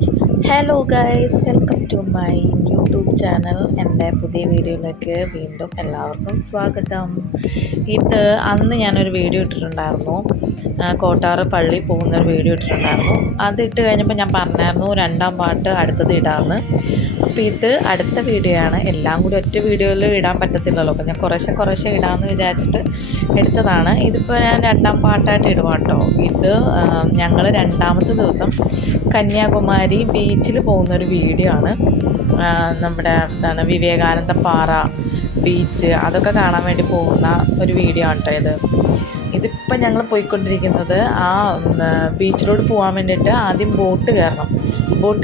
Hello guys, welcome to my YouTube channel. എൻ്റെ പുതിയ വീഡിയോയിലേക്ക് വീണ്ടും എല്ലാവർക്കും സ്വാഗതം. അന്ന് ഞാനൊരു വീഡിയോ ഇട്ടിട്ടുണ്ടായിരുന്നു, കോട്ടാറ് പള്ളി പോകുന്നൊരു വീഡിയോ ഇട്ടിട്ടുണ്ടായിരുന്നു. അതിട്ട് കഴിഞ്ഞപ്പോൾ ഞാൻ പറഞ്ഞായിരുന്നു രണ്ടാം പാട്ട് അടുത്തത് ഇടാമെന്ന്. അപ്പോൾ ഇത് അടുത്ത വീഡിയോ ആണ്. എല്ലാം കൂടി ഒറ്റ വീഡിയോയിൽ ഇടാൻ പറ്റത്തില്ലല്ലോ, അപ്പോൾ ഞാൻ കുറേശ്ശെ ഇടാമെന്ന് വിചാരിച്ചിട്ട് എടുത്തതാണ്. ഇതിപ്പോൾ ഞാൻ രണ്ടാം പാട്ടായിട്ട് ഇടുവാ കേട്ടോ. ഞങ്ങൾ രണ്ടാമത്തെ ദിവസം കന്യാകുമാരി ബീച്ചിൽ പോകുന്നൊരു വീഡിയോ ആണ്. നമ്മുടെ വിവേകാനന്ദ പാറ ബീച്ച് അതൊക്കെ കാണാൻ വേണ്ടി പോകുന്ന ഒരു വീഡിയോ ആണ് കേട്ടോ ഇതിപ്പോൾ ഞങ്ങൾ പോയിക്കൊണ്ടിരിക്കുന്നത് ബീച്ചിലോട്ട് പോകാൻ വേണ്ടിയിട്ട് ആദ്യം ബോട്ട്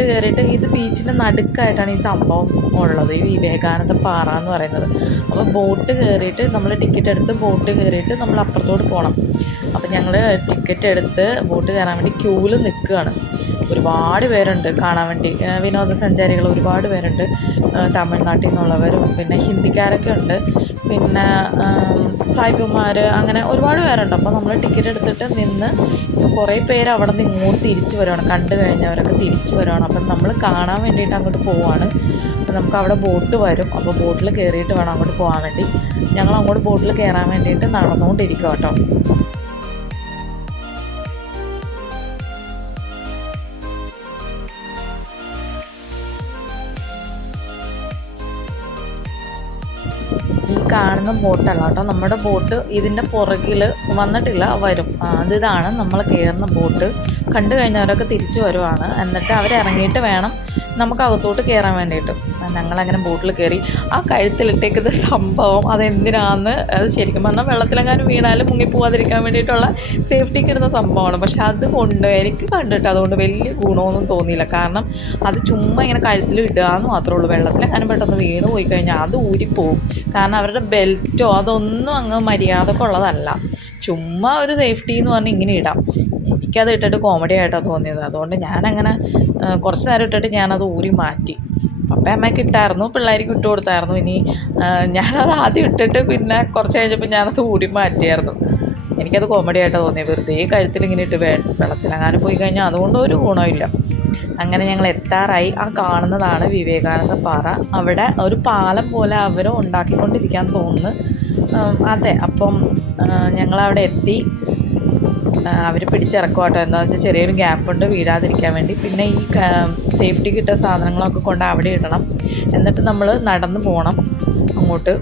കയറിയിട്ട് ഇത് ബീച്ചിൻ്റെ നടുക്കായിട്ടാണ് ഈ സംഭവം ഉള്ളത്, ഈ വിവേകാനന്ദ പാറ എന്ന് പറയുന്നത്. അപ്പോൾ ബോട്ട് കയറിയിട്ട് നമ്മൾ ടിക്കറ്റ് എടുത്ത് ബോട്ട് കയറിയിട്ട് നമ്മൾ അപ്പുറത്തോട്ട് പോകണം. അപ്പോൾ ഞങ്ങൾ ടിക്കറ്റ് എടുത്ത് ബോട്ട് കയറാൻ വേണ്ടി ക്യൂവിൽ നിൽക്കുകയാണ്. ഒരുപാട് പേരുണ്ട് കാണാൻ വേണ്ടി, വിനോദസഞ്ചാരികൾ ഒരുപാട് പേരുണ്ട്. തമിഴ്നാട്ടിൽ നിന്നുള്ളവരും പിന്നെ ഹിന്ദിക്കാരൊക്കെ ഉണ്ട്, പിന്നെ സായിപ്പന്മാർ, അങ്ങനെ ഒരുപാട് പേരുണ്ട്. അപ്പോൾ നമ്മൾ ടിക്കറ്റ് എടുത്തിട്ട് നിന്ന് കുറേ പേര് അവിടെ നിന്ന് ഇങ്ങോട്ട് തിരിച്ച് വരുവാണ്, കണ്ടു കഴിഞ്ഞവരൊക്കെ തിരിച്ച് വരുവാണ്. അപ്പം നമ്മൾ കാണാൻ വേണ്ടിയിട്ട് അങ്ങോട്ട് പോവുകയാണ്. അപ്പോൾ നമുക്ക് അവിടെ ബോട്ട് വരും, അപ്പോൾ ബോട്ടിൽ കയറിയിട്ട് വേണം അങ്ങോട്ട് പോകാൻ വേണ്ടി. ഞങ്ങൾ അങ്ങോട്ട് ബോട്ടിൽ കയറാൻ വേണ്ടിയിട്ട് നടന്നുകൊണ്ടിരിക്കുക കേട്ടോ. ഈ കാണുന്ന ബോട്ടല്ല കേട്ടോ നമ്മുടെ ബോട്ട്, ഇതിൻ്റെ പുറകിൽ വന്നിട്ടില്ല, വരും. ഇതാണ് നമ്മൾ കയറുന്ന ബോട്ട്. കണ്ടു കഴിഞ്ഞവരൊക്കെ തിരിച്ചു വരുവാണ്. എന്നിട്ട് അവരിറങ്ങിയിട്ട് വേണം നമുക്ക് അകത്തോട്ട് കയറാൻ വേണ്ടിയിട്ട്. ഞങ്ങളങ്ങനെ ബോട്ടിൽ കയറി. ആ കഴുത്തിലിട്ടേക്കുന്ന സംഭവം അതെന്തിനാന്ന്, അത് ശരിക്കും പറഞ്ഞാൽ വെള്ളത്തിലെങ്ങാനും വീണാലും മുങ്ങിപ്പോവാതിരിക്കാൻ വേണ്ടിയിട്ടുള്ള സേഫ്റ്റിക്ക് ഇടുന്ന സംഭവമാണ്. പക്ഷെ അതുകൊണ്ട് എനിക്ക് കണ്ടിട്ട് അതുകൊണ്ട് വലിയ ഗുണമൊന്നും തോന്നിയില്ല. കാരണം അത് ചുമ്മാ ഇങ്ങനെ കഴുത്തിൽ ഇടുക എന്ന് മാത്രമേ ഉള്ളൂ. വെള്ളത്തിലെങ്ങാനും പെട്ടെന്ന് വീണ് പോയി കഴിഞ്ഞാൽ അത് ഊരിപ്പോവും. കാരണം അവരുടെ ബെൽറ്റോ അതൊന്നും അങ്ങ് മര്യാദക്കുള്ളതല്ല. ചുമ്മാ ഒരു സേഫ്റ്റി എന്ന് പറഞ്ഞാൽ ഇങ്ങനെ ഇടാം. എനിക്കത് ഇട്ടിട്ട് കോമഡി ആയിട്ടാണ് തോന്നിയത്. അതുകൊണ്ട് ഞാനങ്ങനെ കുറച്ച് നേരം ഇട്ടിട്ട് ഞാനത് ഊരി മാറ്റി. അമ്മയ്ക്ക് ഇട്ടായിരുന്നു, പിള്ളേർക്ക് ഇട്ട് കൊടുത്തായിരുന്നു. ഇനി ഞാനത് ആദ്യം ഇട്ടിട്ട് പിന്നെ കുറച്ച് കഴിഞ്ഞപ്പോൾ ഞാനത് ഊരി മാറ്റിയായിരുന്നു. എനിക്കത് കോമഡി ആയിട്ടാണ് തോന്നിയത്. വെറുതെ കഴുത്തിലിങ്ങനെ ഇട്ട് വെള്ളത്തിലങ്ങാനും പോയി കഴിഞ്ഞാൽ അതുകൊണ്ട് ഒരു ഗുണമില്ല. അങ്ങനെ ഞങ്ങൾ എത്താറായി. ആ കാണുന്നതാണ് വിവേകാനന്ദ പാറ. അവിടെ ഒരു പാലം പോലെ അവർ ഉണ്ടാക്കിക്കൊണ്ടിരിക്കാൻ തോന്നുന്നു. അതെ, അപ്പം ഞങ്ങളവിടെ എത്തി. അവർ പിടിച്ചിറക്കും കേട്ടോ. എന്താണെന്ന് വെച്ചാൽ ചെറിയൊരു ഗ്യാപ്പുണ്ട് വീഴാതിരിക്കാൻ വേണ്ടി. പിന്നെ ഈ സേഫ്റ്റി കിട്ടുന്ന സാധനങ്ങളൊക്കെ കൊണ്ട് അവിടെ ഇടണം. എന്നിട്ട് നമ്മൾ നടന്ന് പോകണം അങ്ങോട്ട്.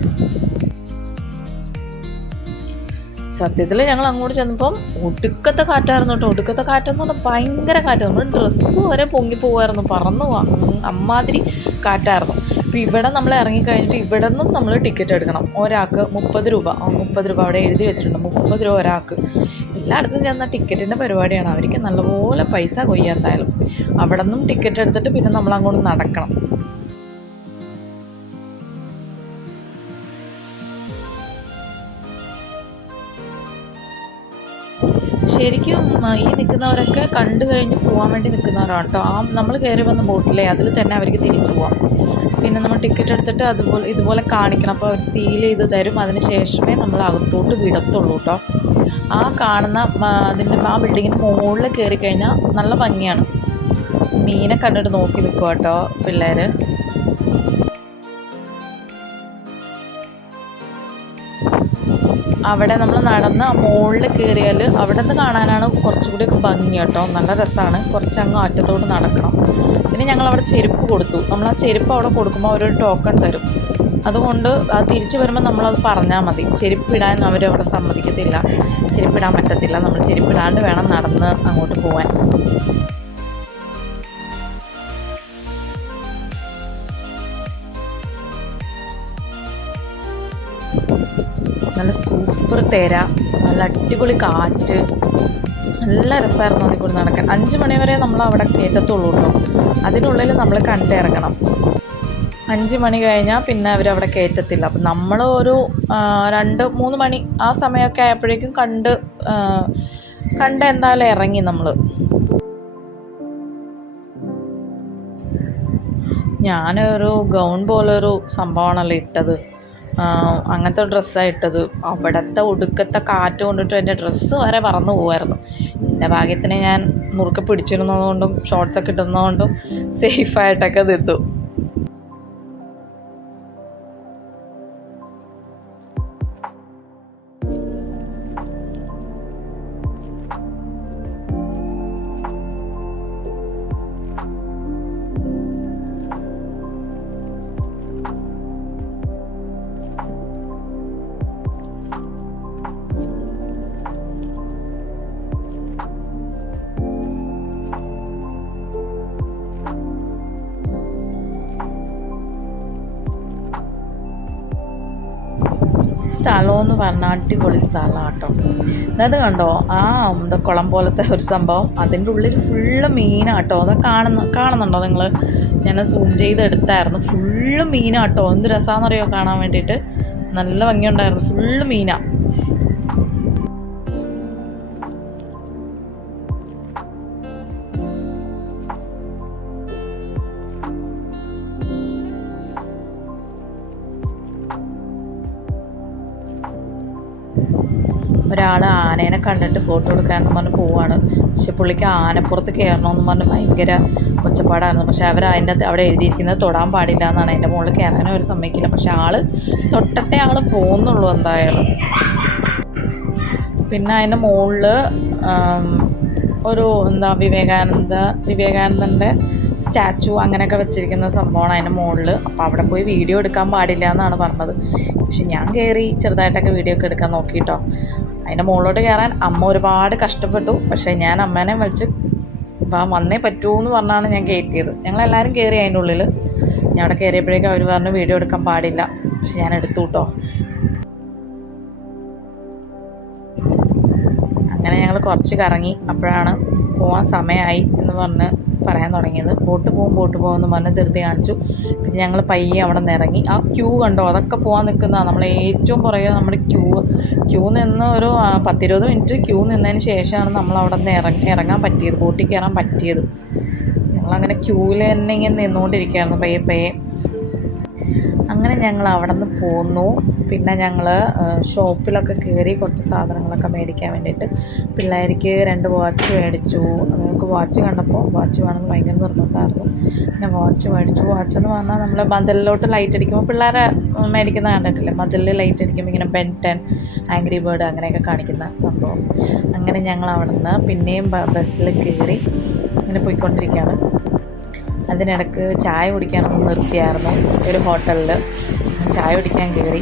സത്യത്തിൽ ഞങ്ങൾ അങ്ങോട്ട് ചെന്നപ്പം ഒടുക്കത്തെ കാറ്റായിരുന്നു കേട്ടോ. ഒടുക്കത്തെ കാറ്റെന്ന് പറഞ്ഞാൽ ഭയങ്കര കാറ്റ്. നമ്മൾ ഡ്രസ്സ് വരെ പൊങ്ങിപ്പോവായിരുന്നു, പറന്നു പോവാം, അമ്മാതിരി കാറ്റായിരുന്നു. അപ്പോൾ ഇവിടെ നമ്മൾ ഇറങ്ങിക്കഴിഞ്ഞിട്ട് ഇവിടെ നിന്നും നമ്മൾ ടിക്കറ്റ് എടുക്കണം. ഒരാൾക്ക് 30 രൂപ. 30 രൂപ അവിടെ എഴുതി വെച്ചിട്ടുണ്ട്, 30 രൂപ ഒരാൾക്ക്. എല്ലായിടത്തും ചെന്ന ടിക്കറ്റിൻ്റെ പരിപാടിയാണ്. അവർക്ക് നല്ലപോലെ പൈസ കൊയ്യാൻ. എന്തായാലും അവിടെ നിന്നും ടിക്കറ്റ് എടുത്തിട്ട് പിന്നെ നമ്മൾ അങ്ങോട്ട് നടക്കണം. ശരിക്കും ഈ നിൽക്കുന്നവരൊക്കെ കണ്ടു കഴിഞ്ഞ് പോകാൻ വേണ്ടി നിൽക്കുന്നവരാണ് കേട്ടോ. നമ്മൾ കയറി വന്ന ബോട്ടിലെ അതിൽ തന്നെ അവർക്ക് തിരിച്ചു പോകാം. പിന്നെ നമ്മൾ ടിക്കറ്റ് എടുത്തിട്ട് ഇതുപോലെ കാണിക്കണം. അപ്പോൾ അവർ സീൽ ചെയ്ത് തരും. അതിന് ശേഷമേ നമ്മൾ അകത്തോട്ട് വിടത്തുള്ളൂ കേട്ടോ. ആ കാണുന്ന ആ ബിൽഡിങ്ങിന് മുകളിൽ കയറി കഴിഞ്ഞാൽ നല്ല ഭംഗിയാണ്. മീനെ കണ്ടിട്ട് നോക്കി നിൽക്കുക കേട്ടോ പിള്ളേർ. അവിടെ നമ്മൾ നടന്ന് മുകളിൽ കയറിയാൽ അവിടെ നിന്ന് കാണാനാണ് കുറച്ചുകൂടിയൊക്കെ ഭംഗി കേട്ടോ. നല്ല രസമാണ്. കുറച്ചങ്ങ് അറ്റത്തോട്ട് നടക്കണം. പിന്നെ ഞങ്ങളവിടെ ചെരുപ്പ് കൊടുത്തു. നമ്മൾ ആ ചെരുപ്പ് അവിടെ കൊടുക്കുമ്പോൾ അവരൊരു ടോക്കൺ തരും. അതുകൊണ്ട് തിരിച്ചു വരുമ്പോൾ നമ്മളത് പറഞ്ഞാൽ മതി. ചെരുപ്പിടാൻ അവരവിടെ സമ്മതിക്കത്തില്ല, ചെരുപ്പിടാൻ പറ്റത്തില്ല. നമ്മൾ ചെരുപ്പിടാണ്ട് വേണം നടന്ന് അങ്ങോട്ട് പോകാൻ. നല്ല സൂപ്പർ തിര, നല്ല അടിപൊളി കാറ്റ്, നല്ല രസമായിരുന്നു അതിൽ കൂടി നടക്കാൻ. 5 മണി വരെ നമ്മൾ അവിടെ കയറ്റത്തുള്ളൂ കേട്ടോ. അതിനുള്ളിൽ നമ്മൾ കണ്ടിറങ്ങണം. 5 മണി കഴിഞ്ഞാൽ പിന്നെ അവരവിടെ കയറ്റത്തില്ല. അപ്പം നമ്മൾ ഒരു 2-3 മണി ആ സമയമൊക്കെ ആയപ്പോഴേക്കും കണ്ട് എന്തായാലും ഇറങ്ങി നമ്മൾ. ഞാനൊരു ഗൗൺ പോലൊരു സംഭവമാണല്ലോ ഇട്ടത്. അങ്ങനത്തെ ഡ്രസ്സാണ് ഇട്ടത്. അവിടുത്തെ ഒടുക്കത്തെ കാറ്റ് കൊണ്ടിട്ട് എൻ്റെ ഡ്രസ്സ് വരെ പറന്നു പോകുമായിരുന്നു. എൻ്റെ ഭാഗ്യത്തിന് ഞാൻ മുറുക്കെ പിടിച്ചിരുന്നതുകൊണ്ടും ഷോർട്സൊക്കെ ഇടുന്നതുകൊണ്ടും സേഫായിട്ടൊക്കെ നിന്നു. സ്ഥലമെന്ന് പറഞ്ഞാൽ അടിപൊളി സ്ഥലമാണ് കേട്ടോ. അത് കണ്ടോ, ആ എന്താ കുളം പോലത്തെ ഒരു സംഭവം, അതിൻ്റെ ഉള്ളിൽ ഫുള്ള് മീനാട്ടോ. അത് കാണുന്നുണ്ടോ നിങ്ങൾ? ഞാൻ സൂം ചെയ്തെടുത്തായിരുന്നു. ഫുള്ള് മീനാട്ടോ. എന്ത് രസമാണെന്നറിയോ കാണാൻ വേണ്ടിയിട്ട്. നല്ല ഭംഗിയുണ്ടായിരുന്നു. ഫുള്ള് മീനാണ്. ഒരാൾ ആനേനെ കണ്ടിട്ട് ഫോട്ടോ എടുക്കാമെന്ന് പറഞ്ഞ് പോവാണ്. പക്ഷെ പുള്ളിക്ക് ആനപ്പുറത്ത് കയറണമെന്ന് പറഞ്ഞ് ഭയങ്കര ഒച്ചപ്പാടായിരുന്നു. പക്ഷെ അവിടെ എഴുതിയിരിക്കുന്നത് തൊടാൻ പാടില്ല എന്നാണ്. അതിൻ്റെ മുകളിൽ കയറാനും അവർ സമ്മതിക്കില്ല. പക്ഷെ തൊട്ടത്തെ ആൾ പോകുന്നുള്ളൂ എന്തായാലും. പിന്നെ അതിൻ്റെ മുകളിൽ ഒരു വിവേകാനന്ദൻ്റെ സ്റ്റാച്ചു അങ്ങനെയൊക്കെ വെച്ചിരിക്കുന്ന സംഭവമാണ് അതിൻ്റെ മുകളിൽ. അപ്പോൾ അവിടെ പോയി വീഡിയോ എടുക്കാൻ പാടില്ല എന്നാണ് പറഞ്ഞത്. പക്ഷെ ഞാൻ കയറി ചെറുതായിട്ടൊക്കെ വീഡിയോ ഒക്കെ എടുക്കാൻ നോക്കിയിട്ടോ. അതിൻ്റെ മുകളിലോട്ട് കയറാൻ അമ്മ ഒരുപാട് കഷ്ടപ്പെട്ടു. പക്ഷേ ഞാൻ അമ്മേനെ വിളിച്ച് വന്നേ പറ്റൂ എന്ന് പറഞ്ഞാണ് ഞാൻ കയറ്റിയത്. ഞങ്ങളെല്ലാവരും കയറി അതിൻ്റെ ഉള്ളിൽ. ഞാൻ അവിടെ കയറിയപ്പോഴേക്കും അവർ പറഞ്ഞു വീഡിയോ എടുക്കാൻ പാടില്ല. പക്ഷെ ഞാൻ എടുത്തു കേട്ടോ. അങ്ങനെ ഞങ്ങൾ കുറച്ച് കറങ്ങി. അപ്പോഴാണ് പോകാൻ സമയമായി എന്ന് പറയാൻ തുടങ്ങിയത്. ബോട്ട് പോകുമെന്ന് പറഞ്ഞ് ധൃതി കാണിച്ചു. പിന്നെ ഞങ്ങൾ പയ്യെ അവിടെ നിന്ന് ഇറങ്ങി. ആ ക്യൂ കണ്ടോ, അതൊക്കെ പോകാൻ നിൽക്കുന്നതാണ്. നമ്മൾ ഏറ്റവും പുറകെ നമ്മുടെ ക്യൂ നിന്ന് ഒരു 10-20 മിനിറ്റ് ക്യൂ നിന്നതിന് ശേഷമാണ് നമ്മൾ അവിടെ നിന്ന് ഇറങ്ങാൻ പറ്റിയത്, ബോട്ടിൽ കയറാൻ പറ്റിയത്. ഞങ്ങളങ്ങനെ ക്യൂവിൽ തന്നെ ഇങ്ങനെ നിന്നുകൊണ്ടിരിക്കുകയായിരുന്നു പയ്യെ. അങ്ങനെ ഞങ്ങൾ അവിടെ നിന്ന് പോന്നു. പിന്നെ ഞങ്ങൾ ഷോപ്പിലൊക്കെ കയറി കുറച്ച് സാധനങ്ങളൊക്കെ മേടിക്കാൻ വേണ്ടിയിട്ട്. പിള്ളേർക്ക് 2 വാച്ച് മേടിച്ചു. നിങ്ങൾക്ക് വാച്ച് കണ്ടപ്പോൾ വാച്ച് വേണമെന്ന് ഭയങ്കര നിർബന്ധമായിരുന്നു. പിന്നെ വാച്ച് മേടിച്ചു. വാച്ച് എന്ന് പറഞ്ഞാൽ നമ്മൾ മതിലിലോട്ട് ലൈറ്റ് അടിക്കുമ്പോൾ പിള്ളേരെ മേടിക്കുന്ന കണ്ടിട്ടില്ലേ, മതിലിൽ ലൈറ്റ് അടിക്കുമ്പോൾ ഇങ്ങനെ ബെൻ 10, ആംഗ്രി ബേർഡ് അങ്ങനെയൊക്കെ കാണിക്കുന്ന സംഭവം. അങ്ങനെ ഞങ്ങൾ അവിടെ നിന്ന് പിന്നെയും ബസ്സിൽ കയറി ഇങ്ങനെ പോയിക്കൊണ്ടിരിക്കുകയാണ്. അതിനിടയ്ക്ക് ചായ കുടിക്കാനൊന്ന് നിർത്തിയായിരുന്നു ഒരു ഹോട്ടലിൽ. ചായ കുടിക്കാൻ കയറി.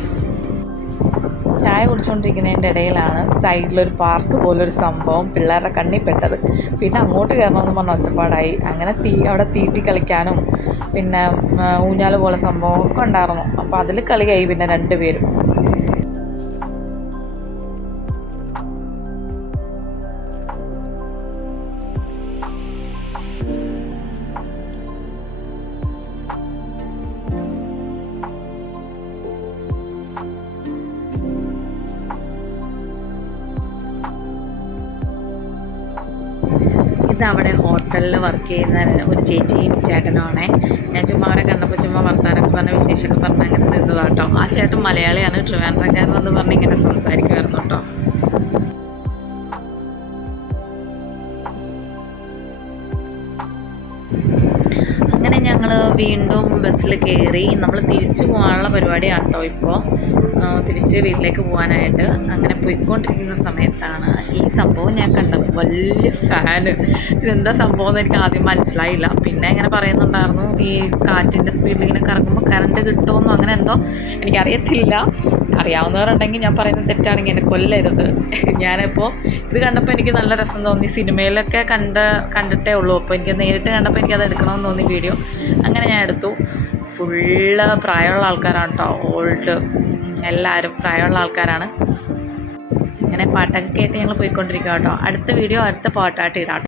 ചായ കുടിച്ചുകൊണ്ടിരിക്കുന്നതിൻ്റെ ഇടയിലാണ് സൈഡിലൊരു പാർക്ക് പോലൊരു സംഭവം പിള്ളേരുടെ കണ്ണിൽ പെട്ടത്. പിന്നെ അങ്ങോട്ട് കയറണമെന്ന് പറഞ്ഞ ഒച്ചപ്പാടായി. അങ്ങനെ അവിടെ തീറ്റി കളിക്കാനും പിന്നെ ഊഞ്ഞാൽ പോലെ സംഭവമൊക്കെ ഉണ്ടായിരുന്നു. അപ്പോൾ അതിൽ കളിയായി പിന്നെ 2 പേരും. അവിടെ ഹോട്ടലിൽ വർക്ക് ചെയ്യുന്ന ഒരു ചേച്ചിയും ചേട്ടനുമാണേ. ഞാൻ ചുമ്മാ അവരെ കണ്ടപ്പോൾ ചുമ്മാ വർത്താനൊക്കെ പറഞ്ഞ വിശേഷമൊക്കെ പറഞ്ഞ് അങ്ങനെ നിന്നതാട്ടോ. ആ ചേട്ടൻ മലയാളിയാണ്, ട്രിവാൻഡ്രംകാരനെന്ന് പറഞ്ഞ് ഇങ്ങനെ സംസാരിക്കുമായിരുന്നു കേട്ടോ. അങ്ങനെ ഞങ്ങൾ വീണ്ടും ബസ്സിൽ കയറി. നമ്മൾ തിരിച്ചു പോകാനുള്ള പരിപാടിയാണ് കേട്ടോ ഇപ്പോൾ. തിരിച്ച് വീട്ടിലേക്ക് പോകാനായിട്ട് അങ്ങനെ പോയിക്കൊണ്ടിരിക്കുന്ന സമയത്താണ് ഈ സംഭവം ഞാൻ കണ്ടത്. വലിയ ഫാന്. ഇതെന്താ സംഭവം എന്ന് എനിക്ക് ആദ്യം മനസ്സിലായില്ല. പിന്നെ ഇങ്ങനെ പറയുന്നുണ്ടായിരുന്നു ഈ കാറ്റിൻ്റെ സ്പീഡിൽ ഇങ്ങനെ കറങ്ങുമ്പോൾ കറണ്ട് കിട്ടുമെന്നോ അങ്ങനെ എന്തോ, എനിക്കറിയത്തില്ല. അറിയാവുന്നവരുണ്ടെങ്കിൽ ഞാൻ പറയുന്നത് തെറ്റാണെങ്കിൽ എന്നെ കൊല്ലരുത്. ഞാനിപ്പോൾ ഇത് കണ്ടപ്പോൾ എനിക്ക് നല്ല രസം തോന്നി. സിനിമയിലൊക്കെ കണ്ടിട്ടേ ഉള്ളൂ. അപ്പോൾ എനിക്ക് നേരിട്ട് കണ്ടപ്പോൾ എനിക്കത് എടുക്കണമെന്ന് തോന്നി വീഡിയോ. അങ്ങനെ ഞാൻ എടുത്തു. ഫുള്ള് പ്രായമുള്ള ആൾക്കാരാണ് കേട്ടോ. ഓൾഡ് എല്ലാവരും പ്രായമുള്ള ആൾക്കാരാണ്. ഇങ്ങനെ പാട്ടൊക്കെ കേട്ട് ഞങ്ങൾ പോയിക്കൊണ്ടിരിക്കുക കേട്ടോ. അടുത്ത വീഡിയോ അടുത്ത പാട്ടായിട്ട് ഇടാം.